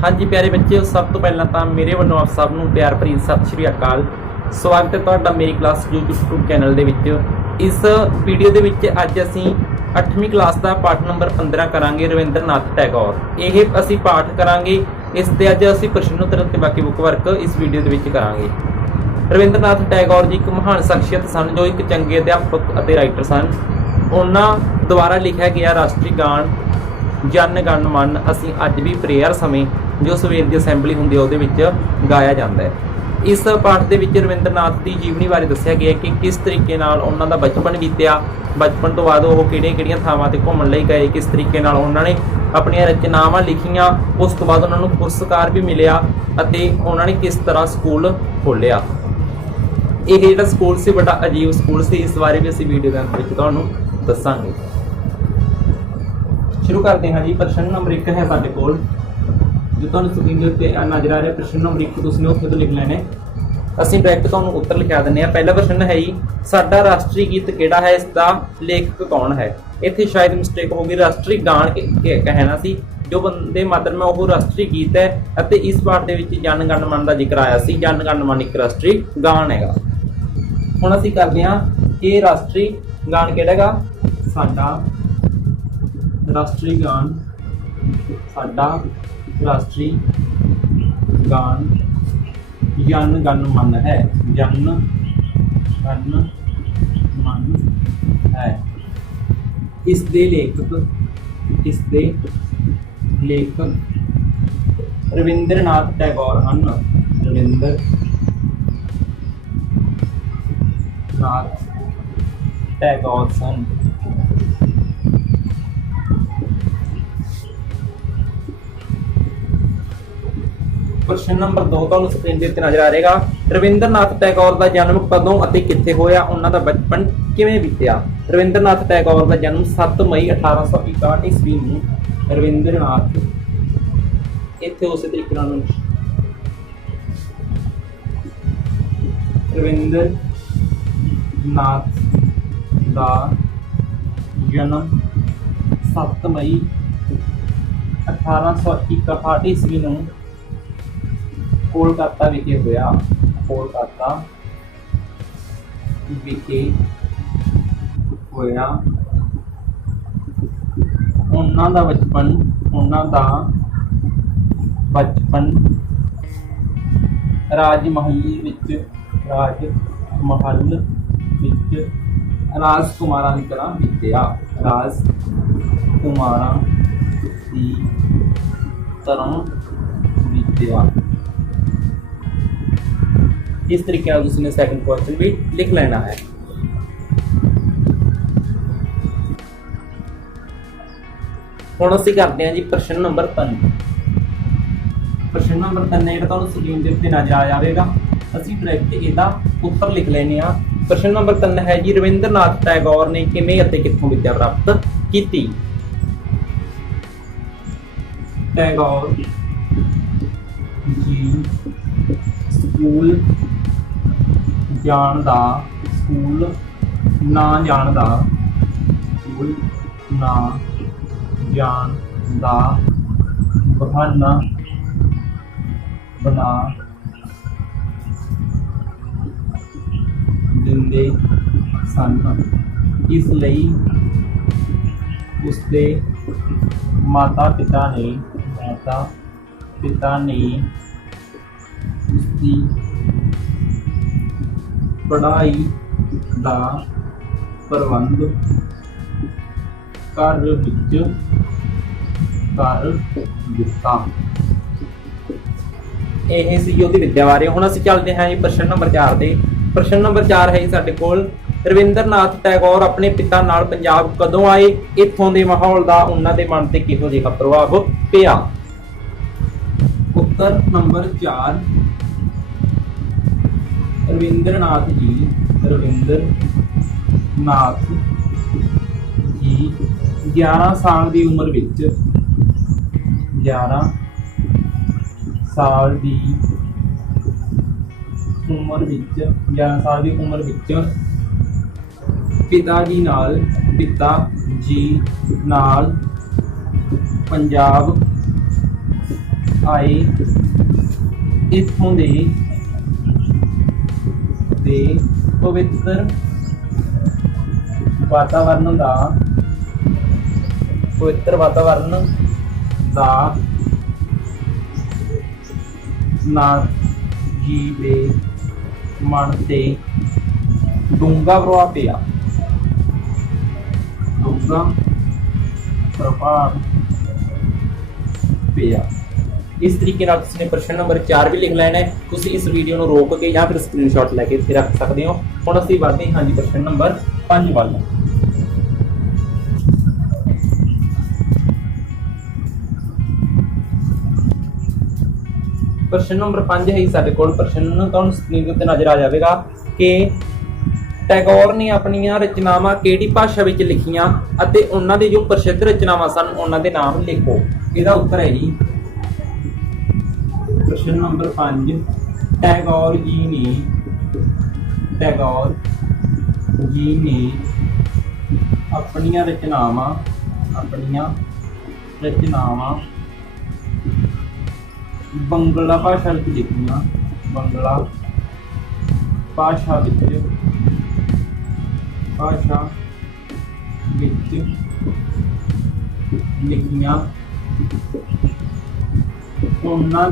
हाँ जी प्यारे बच्चे, सब तो पहला तो मेरे वालों आप सब नूं प्यार भरी सत श्री अकाल। स्वागत है तुहाडा मेरी क्लास यूट्यूब चैनल दे विच। इस वीडियो दे विच अज असीं 8वीं क्लास का पाठ नंबर 15 करांगे रविंद्रनाथ टैगोर। यह असीं पाठ करांगे, इस ते अज असीं प्रश्न उत्तर ते बाकी बुक वर्क इस वीडियो दे विच करांगे। रविंद्रनाथ टैगोर जी एक महान शख्सियत सन जो एक चंगे अध्यापक और राइटर सन। उन्हां द्वारा लिखा गया राष्ट्रीय गान जन गण मन असीं अज भी प्रेयर समय जो सवेर की असैंबली होंदी है उहदे गाया जाता है। इस पाठ के रविंद्रनाथ की जीवनी बारे दस्सिया गया कि किस तरीके नाल उन्हां दा बचपन बीत्या, बचपन तो बाद वो किहड़ियां थावां ते घूमण लई गए, किस तरीके नाल उन्होंने अपनी रचनावां लिखियां, उस तो बाद उन्होंने पुरस्कार भी मिलिया अते उन्होंने किस तरह स्कूल खोलिया। ये जिहड़ा स्कूल से बड़ा अजीब स्कूल से, इस बारे भी असीं वीडियो के अंत विच तुहानूं दस्सांगे। शुरू करते हैं जी। प्रश्न नंबर 1 है साडे कोल, जो तुहानूं स्क्रीन दे उत्ते नज़र आ रहा। प्रश्न नंबर 1 तुसीं उत्थे तो लिख लेने, असीं डायरैक्ट तुहानूं उत्तर लिखा दिंदे हां। पहला प्रश्न है जी, साडा राष्ट्रीय गीत किहड़ा है, इसका लेखक कौन है। इत्थे शायद मिस्टेक हो गई, राष्ट्रीय गान कहना सी, जो बंदे मातरम है वह राष्ट्रीय गीत है। अते इस पाठ दे विच जन गण मन का जिक्र आया सी। जन गण मन एक राष्ट्रीय गान हैगा। हुण असीं करदे हां कि राष्ट्रीय गान किहड़ा हैगा, साडा राष्ट्रीय गान, साडा राष्ट्रीय गान जन गण मन है। जन गण मन है। इस दे लेखक रविंद्रनाथ टैगोर हैं। रविंद्रनाथ टैगोर सन। प्रश्न नंबर 2 तो स्क्रीन के उत्ते नजर आ रहेगा। रविंद्रनाथ टैगोर का जन्म कदों अते कित्थे होया, उन्हां दा बचपन किवें बीत्या। रविंद्रनाथ टैगोर का जन्म 7 मई 1861 ईस्वी नूं रविंद्रनाथ इत्थे उस तरीके नाल रविंद्रनाथ दा जन्म 7 मई 1861 ईस्वी नूं कोलकाता विखे होया। कोलकाता विखे होया। उन्हां दा बचपन राजमहल विच राजकुमारां की तरह बीत्या। राजकुमारां की तरह बीत्या। इस तरीके से सेकंड क्वेश्चन भी लिख लेना है। हुण असीं करते हैं जी प्रश्न नंबर 3। प्रश्न नंबर 3 है जो स्क्रीन के उत्ते नजर आ जाएगा। असीं डायरैक्ट इसदा उत्तर लिख लेने आ। प्रश्न नंबर 3 है जी, रविंद्रनाथ टैगोर ने किवें अते कित्थों विद्या प्राप्त की। टैगोर जी स्कूल ना जान दा बहाना बना दिंदे सन। इसलिए उसके माता पिता ने उसकी पढ़ाई का प्रबंध कर दिता। यह सी विद्या बारे। हुण असीं चलते हैं जी प्रश्न नंबर 4 ते। प्रश्न नंबर 4 है साडे कोल, रविंद्रनाथ टैगोर अपने पिता नाल पंजाब कदों आए, इत्थों दे माहौल का उन्हां दे मन ते किहो जिहा प्रभाव पिया। उत्तर नंबर 4, रविंद्रनाथ जी 11 साल की उम्र विच 11 साल की उम्र विच पिता जी नाल पंजाब ਆਏ ਇੱਥੋਂ ਦੇ ਪਵਿੱਤਰ ਵਾਤਾਵਰਨ ਦਾ ਨਾਥ ਜੀ ਦੇ ਮਨ ਤੇ ਡੂੰਘਾ ਪ੍ਰਭਾਵ ਪਿਆ। ਇਸ ਤਰੀਕੇ ਨਾਲ ਤੁਸੀਂ ਪ੍ਰਸ਼ਨ ਨੰਬਰ 4 ਵੀ ਲਿਖ ਲੈਣਾ ਹੈ। ਤੁਸੀਂ ਇਸ ਵੀਡੀਓ ਨੂੰ ਰੋਕ ਕੇ ਜਾਂ ਫਿਰ ਸਕਰੀਨਸ਼ਾਟ ਲੈ ਕੇ ਇੱਥੇ ਰੱਖ ਸਕਦੇ ਹੋ। ਹੁਣ ਅਸੀਂ ਵਧਦੇ ਹਾਂ ਜੀ ਪ੍ਰਸ਼ਨ ਨੰਬਰ 5 ਵੱਲ। ਪ੍ਰਸ਼ਨ ਨੰਬਰ 5 ਹੈ ਸਾਡੇ ਕੋਲ। ਪ੍ਰਸ਼ਨ ਤੁਹਾਨੂੰ ਸਕਰੀਨ ਦੇ ਉੱਤੇ ਨਜ਼ਰ ਆ ਜਾਵੇਗਾ ਕਿ ਟੈਗੋਰ ਨੇ ਆਪਣੀਆਂ ਰਚਨਾਵਾਂ ਕਿਹੜੀ ਭਾਸ਼ਾ ਵਿੱਚ ਲਿਖੀਆਂ ਅਤੇ ਉਹਨਾਂ ਦੇ ਜੋ ਪ੍ਰਸਿੱਧ ਰਚਨਾਵਾਂ ਸਨ ਉਹਨਾਂ ਦੇ ਨਾਮ ਲਿਖੋ। ਇਹਦਾ ਉੱਤਰ ਹੈ ਜੀ ਪ੍ਰਸ਼ਨ ਨੰਬਰ 5 ਟੈਗੋਰ ਜੀ ਨੇ ਆਪਣੀਆਂ ਰਚਨਾਵਾਂ ਬੰਗਲਾ ਭਾਸ਼ਾ ਵਿੱਚ ਲਿਖੀਆਂ। ਉਹਨਾਂ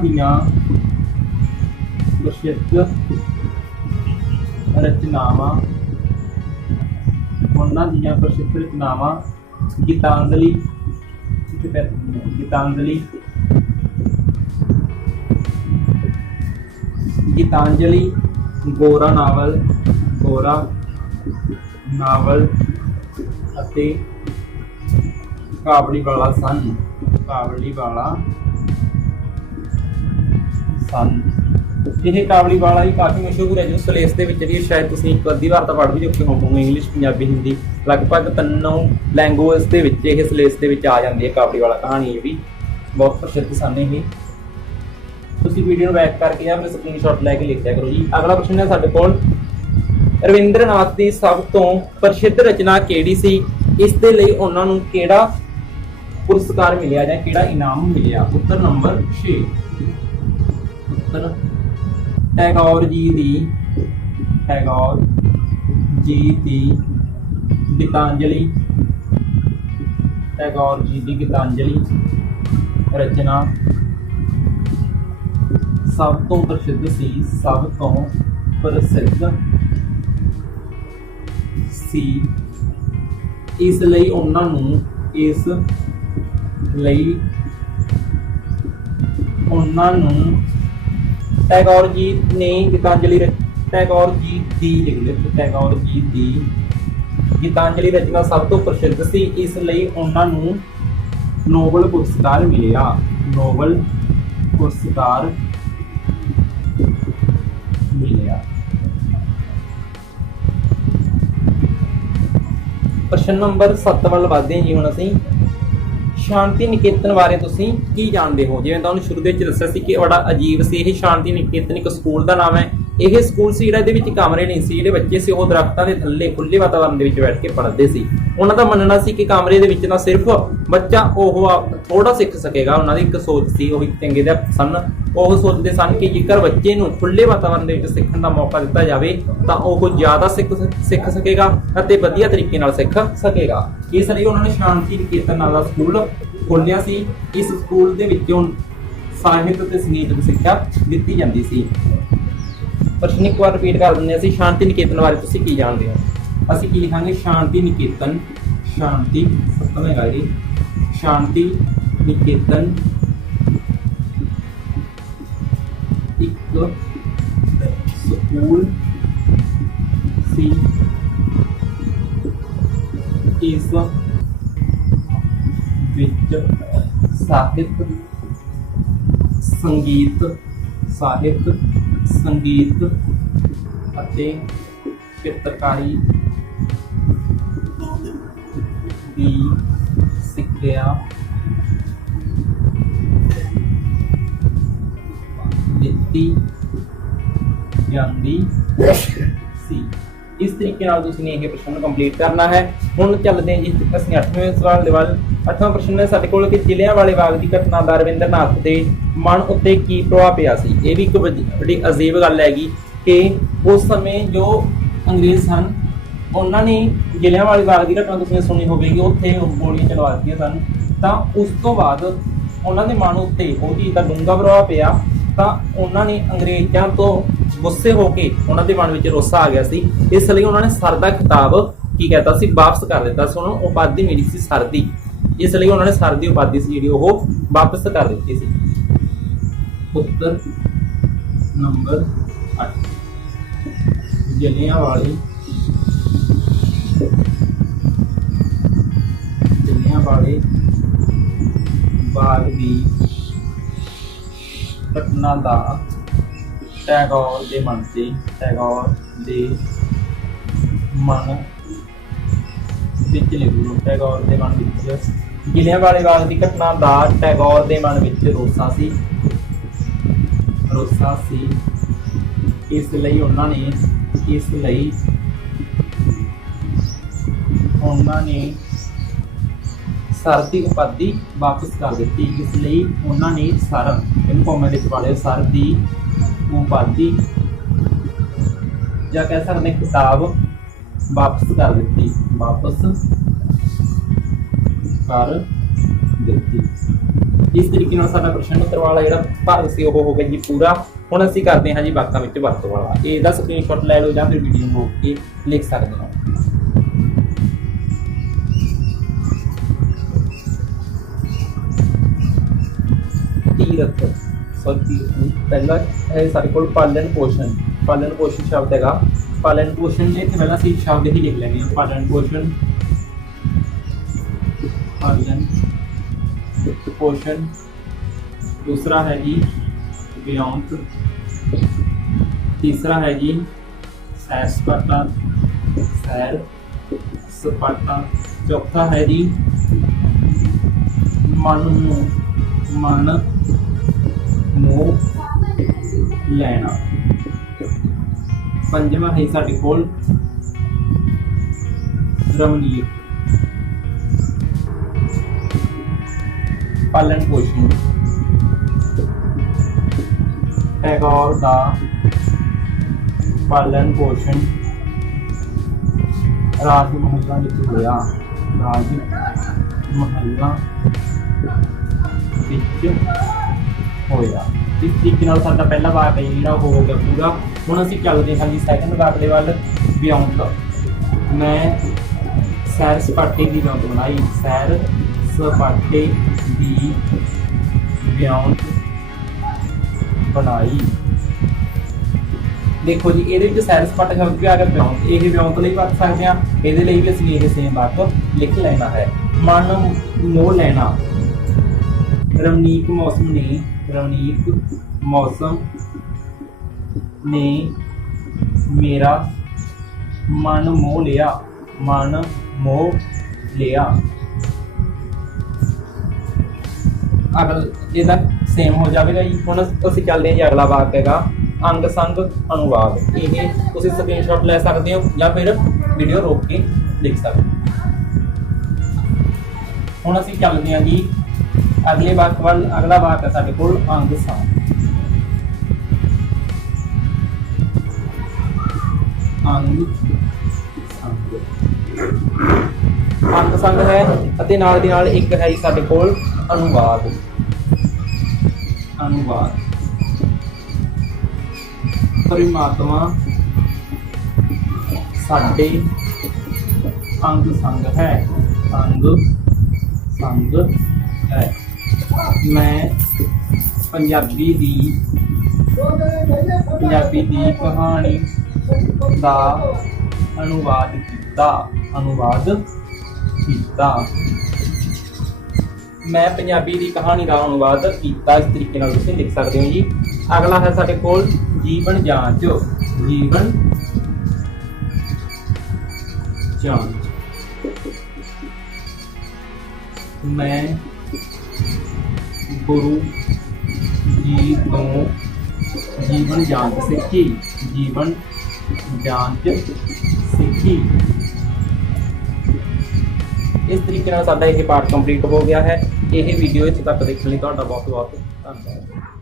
ਦੀਆਂ ਪ੍ਰਸਿੱਧ ਰਚਨਾਵਾਂ ਗੀਤਾਂਜਲੀ, ਗੋਰਾ ਨਾਵਲ ਅਤੇ ਕਾਬਲੀਵਾਲਾ ਸਨ। ਇਹ ਕਾਬਲੀਵਾਲਾ ਹੀ ਕਾਫੀ ਮਸ਼ਹੂਰ ਹੈ ਜੋ ਸਲੇਸ ਦੇ ਵਿੱਚ ਜਿਹੜੀ ਸ਼ਾਇਦ ਤੁਸੀਂ ਇੱਕ ਅੱਧੀ ਵਾਰ ਤਾਂ ਪੜ੍ਹ ਵੀ ਚੁੱਕੇ ਹੋਵੋਗੇ। ਇੰਗਲਿਸ਼, ਪੰਜਾਬੀ, ਹਿੰਦੀ ਲਗਭਗ ਤਿੰਨੋਂ ਲੈਂਗੁਏਜ ਦੇ ਵਿੱਚ ਇਹ ਸਲੇਸ ਦੇ ਵਿੱਚ ਆ ਜਾਂਦੀ ਹੈ। ਕਾਬਲੀਵਾਲਾ ਕਹਾਣੀ ਇਹ ਵੀ ਬਹੁਤ ਪ੍ਰਸਿੱਧ ਸਨ। ਇਹ ਤੁਸੀਂ ਵੀਡੀਓ ਨੂੰ ਬੈਕ ਕਰਕੇ ਜਾਂ ਫਿਰ ਸਕਰੀਨਸ਼ਾਟ ਲੈ ਕੇ ਲਿਖਿਆ ਕਰੋ ਜੀ। ਅਗਲਾ ਪ੍ਰਸ਼ਨ ਹੈ ਸਾਡੇ ਕੋਲ ਰਵਿੰਦਰਨਾਥ ਦੀ ਸਭ ਤੋਂ ਪ੍ਰਸਿੱਧ ਰਚਨਾ ਕਿਹੜੀ ਸੀ? ਇਸ ਦੇ ਲਈ ਉਹਨਾਂ ਨੂੰ ਕਿਹੜਾ ਪੁਰਸਕਾਰ ਮਿਲਿਆ ਜਾਂ ਕਿਹੜਾ ਇਨਾਮ ਮਿਲਿਆ? ਉੱਤਰ ਨੰਬਰ 6 ਟੈਗੋਰ ਜੀ ਦੀ ਗੀਤਾਂਜਲੀ ਰਚਨਾ ਸਭ ਤੋਂ ਪ੍ਰਸਿੱਧ ਸੀ। ਇਸ ਲਈ ਉਹਨਾਂ ਨੂੰ ਟੈਗੋਰ ਜੀ ਦੀ ਗੀਤਾਂਜਲੀ ਰਚਨਾ ਸਭ ਤੋਂ ਪ੍ਰਸਿੱਧ ਸੀ। ਇਸ ਲਈ ਉਹਨਾਂ ਨੂੰ ਨੋਬਲ ਪੁਰਸਕਾਰ ਮਿਲਿਆ। ਪ੍ਰਸ਼ਨ ਨੰਬਰ 7 ਵੱਲ ਵਧਦੇ ਹਾਂ ਜੀ। ਹੁਣ ਅਸੀਂ ਸ਼ਾਂਤੀ ਨਿਕੇਤਨ ਬਾਰੇ ਤੁਸੀਂ ਕੀ ਜਾਣਦੇ ਹੋ? ਜਿਵੇਂ ਤੁਹਾਨੂੰ ਸ਼ੁਰੂ ਦੇ ਵਿੱਚ ਦੱਸਿਆ ਸੀ ਕਿ ਬੜਾ ਅਜੀਬ ਸੀ। ਇਹ ਸ਼ਾਂਤੀ ਨਿਕੇਤਨ ਇੱਕ ਸਕੂਲ ਦਾ ਨਾਮ ਹੈ। ਇਹ ਸਕੂਲ ਸੀ ਜਿਹੜਾ ਇਹਦੇ ਵਿੱਚ ਕਮਰੇ ਨਹੀਂ ਸੀ। ਜਿਹੜੇ ਬੱਚੇ ਸੀ ਉਹ ਦਰਖਤਾਂ ਦੇ ਥੱਲੇ ਖੁੱਲੇ ਵਾਤਾਵਰਨ ਦੇ ਵਿੱਚ ਬੈਠ ਕੇ ਪੜ੍ਹਦੇ ਸੀ। ਉਹਨਾਂ ਦਾ ਮੰਨਣਾ ਸੀ ਕਿ ਕਮਰੇ ਦੇ ਵਿੱਚ ਨਾ ਸਿਰਫ ਬੱਚਾ ਉਹ ਥੋੜਾ ਸਿੱਖ ਸਕੇਗਾ। ਉਹਨਾਂ ਦੀ ਇੱਕ ਸੋਚ ਸੀ, ਉਹ ਇੱਕ ਚੰਗੇ ਦੇ ਸਨ। ਉਹ ਸੋਚਦੇ ਸਨ ਕਿ ਜੇਕਰ ਬੱਚੇ ਨੂੰ ਖੁੱਲੇ ਵਾਤਾਵਰਨ ਦੇ ਵਿੱਚ ਸਿੱਖਣ ਦਾ ਮੌਕਾ ਦਿੱਤਾ ਜਾਵੇ ਤਾਂ ਉਹ ਜ਼ਿਆਦਾ ਸਿੱਖ ਸਕੇਗਾ ਅਤੇ ਵਧੀਆ ਤਰੀਕੇ ਨਾਲ ਸਿੱਖ ਸਕੇਗਾ। ਇਸ ਲਈ ਉਹਨਾਂ ਨੇ ਸ਼ਾਂਤੀ ਨਿਕੇਤਨ ਨਾਂ ਦਾ ਸਕੂਲ ਖੋਲ੍ਹਿਆ ਸੀ। ਇਸ ਸਕੂਲ ਦੇ ਵਿੱਚੋਂ ਸਾਹਿਤ ਅਤੇ ਸੰਗੀਤ ਦੀ ਸਿੱਖਿਆ ਦਿੱਤੀ ਜਾਂਦੀ ਸੀ। ਪ੍ਰਸ਼ਨ ਇੱਕ ਵਾਰ ਰਿਪੀਟ ਕਰ ਦਿੰਦੇ ਹਾਂ ਅਸੀਂ। ਸ਼ਾਂਤੀ ਨਿਕੇਤਨ ਬਾਰੇ ਤੁਸੀਂ ਕੀ ਜਾਣਦੇ ਹੋ? ਅਸੀਂ ਕੀ ਲਿਖਾਂਗੇ? ਸ਼ਾਂਤੀ ਨਿਕੇਤਨ ਇੱਕ ਸਕੂਲ ਸੀ। ਇਸ ਵਿੱਚ ਸਾਹਿਤ, ਸੰਗੀਤ ਅਤੇ ਚਿੱਤਰਕਾਰੀ ਦੀ ਸਿੱਖਿਆ ਦਿੱਤੀ ਜਾਂਦੀ ਸੀ। इस तरीके नाल तुसीं ने ये प्रश्न कंप्लीट करना है। हुण चलदे हैं जी असीं 8वें सवाल दे वल। 8वां प्रश्न है साडे कोल कि जलियांवाले बाग दी घटना दा रविंद्रनाथ दे मन उत्ते की प्रभाव पिया सी। ये भी एक बड़ी अजीब गल हैगी कि उस समय जो अंग्रेज सन उन्होंने ने जलियांवाले बाग की घटना तुसीं सुनी होगी, उत्थे गोलियां चलवा दित्तियां सन। तो उस तो बाद उन्होंने मन उत्ते वो चीज़ का डूंगा प्रभाव पिया। तो उन्होंने अंग्रेज़ों तो गुस्से होकर उन्होंने मन में रोसा आ गया सी, इसलिए उन्होंने सर का खिताब की कहता सी वापस कर दिता सी। उन्होंने उपाधि मिली सी सर की, इसलिए उन्होंने सर की उपाधि सी जी वो वापस कर दी सी। उत्तर नंबर 8 जलियांवाले बाग की घटना का टैगोर के मन से लिखो। टैगोर के मन जलियांवाले बाग की घटना का टैगोर के मन में रोसा सी, इसलिए उन्होंने सर की उपाधि वापस कर दी। इसलिए उन्होंने सर इन कॉमे वाले सर की उपाधि या कह सकते किताब वापस कर दी। इस तरीके साडा प्रश्न उत्तर वाला जो भाग से हो गया जी पूरा। हुण असीं करते हैं जी वाकां विच वरतों वाला। इसका स्क्रीनशॉट लै लो या फिर वीडियो में रोक के लिख सकते हो। तीरथ पहला है सारे कोल पालन पोषण शब्द है। पालन पोषण ने पहला सी शब्द ही लिख लेंगे। पालन पोषण दूसरा है जी व्योंत, तीसरा है जी सैर सपाटा, चौथा है जी मन मोह लेना, पंजवा है साडे कोल रमणीक। पालन पोषण टैगोर का पालन पोषण राजमहल विच होया। इस तरीके नाल साडा पहला वाक है जिहड़ा हो गया पूरा। हुण असीं चलदे हां जी सैकंड वाक दे वल। व्योंत मैं सैर सपाटे की व्योंत बनाई। सैर सपाटे की व्योंत बनाई। देखो जी ये सैर सपाटा शब्द भी आ गया व्योंत। ये व्योंत लिए वरत सकते हैं, ये भी असं ये सेम वाक लिख लेना है। मन मोह लेना रमणीक मौसम ने मेरा मन मोह लिया। अगला इसका सेम हो जाएगा जी। हुण असीं चलते हैं जी अगला वाक है अंग संग अनुवाद। ये तुसीं स्क्रीनशॉट ले सकते हो या फिर वीडियो रोक के लिख सकते हो। हुण असीं चलते हैं जी अगले वाक वाल। अगला वाक है साडे कोल अंग संग। अंग संग है अते नाल दी नाल एक है साडे कोल अनुवाद। परमात्मा साडे अंग संग है। मैं पंजाबी दी कहानी दा अनुवाद कीता। मैं पंजाबी दी कहानी का अनुवाद किया। इस तरीके नाल तुसीं लिख सकते हो जी। अगला है साडे कोल जीवन जांच। मैं गुरु जी तो जीवन जांच ਠੀਕ। ਇਸ ਤਰੀਕੇ ਨਾਲ ਸਾਡਾ ਇਹ ਪਾਠ ਕੰਪਲੀਟ ਹੋ ਗਿਆ ਹੈ। ਇਹ ਵੀਡੀਓ ਇੱਥੇ ਤੱਕ ਦੇਖਣ ਲਈ ਤੁਹਾਡਾ ਬਹੁਤ ਬਹੁਤ ਧੰਨਵਾਦ।